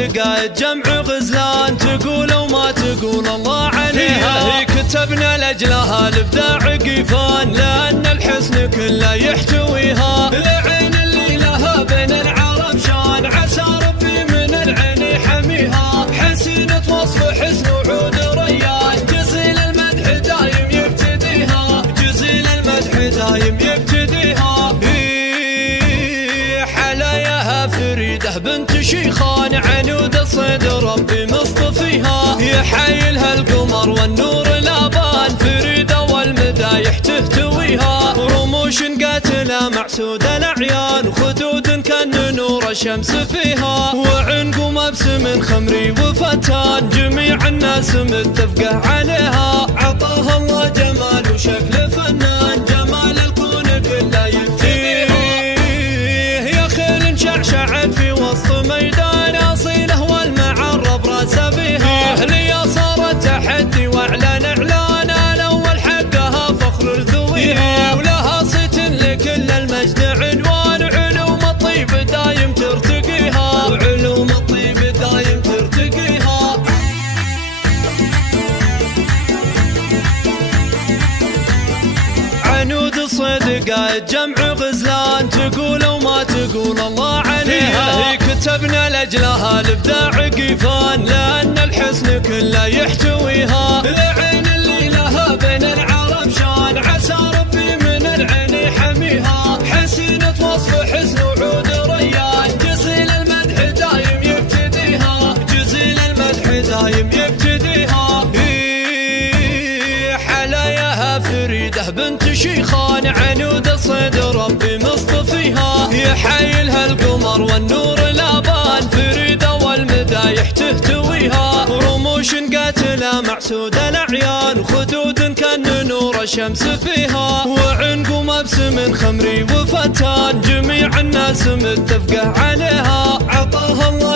صدقة جمع غزلان، تقول وما تقول الله عليها. كتبنا لأجلها الإبداع قيفان، لأن الحسن كله يحتويها. العين اللي لها بين العرب شان، عسى ربي من العين يحميها. حسينة وصف حسن وعود ريان، جزيل المدح دايم يبتديها. جزيل المدح دايم يبتديها. حلاياها فريدة بنت شيخان، عنود الصيد ربي مصطفيها. يحايلها القمر والنور الابان، فريدة والمدايح تهتويها. رموش قاتلة معسود الاعيان، خدود كان نور الشمس فيها. وعنق مبسم خمري وفتان، جميع الناس متفقه عليها. عطاها الله جمال وشكل فنان، جمال الكون كله يبتديها. يا خيل شعشعت في وسط ميدان، اصيله والمعرب راس بها. لي صارت تحدي واعلان اعلان، الاول حقها فخر الذويها. ولها صيت لكل المجد عنوان، علوم الطيب دايم ترتقيها. وعلوم الطيب دايم ترتقيها. عنود صدقة جمع غزلان، تقول وما تقول الله عليها. كتبنا لأجلها الإبداع قيفان، لأن الحسن كله يحتويها. العين اللي لها بين العرب شان، عسى ربي من العين يحميها. حسينة وصف حسن وعود ريان، جزيل المدح دايم يبتديها. جزيل المدح دايم يبتديها. حلاياها فريدة بنت شيخان، عنود الصيد ربي مصطفيها. يحايلها القمر والنور الابان، فريدة والمدايح تهتويها. رموش قاتلة معسود الاعيان، خدود كان نور الشمس فيها. وعنق مبسم خمري وفتان، جميع الناس متفقه عليها. عطاها الله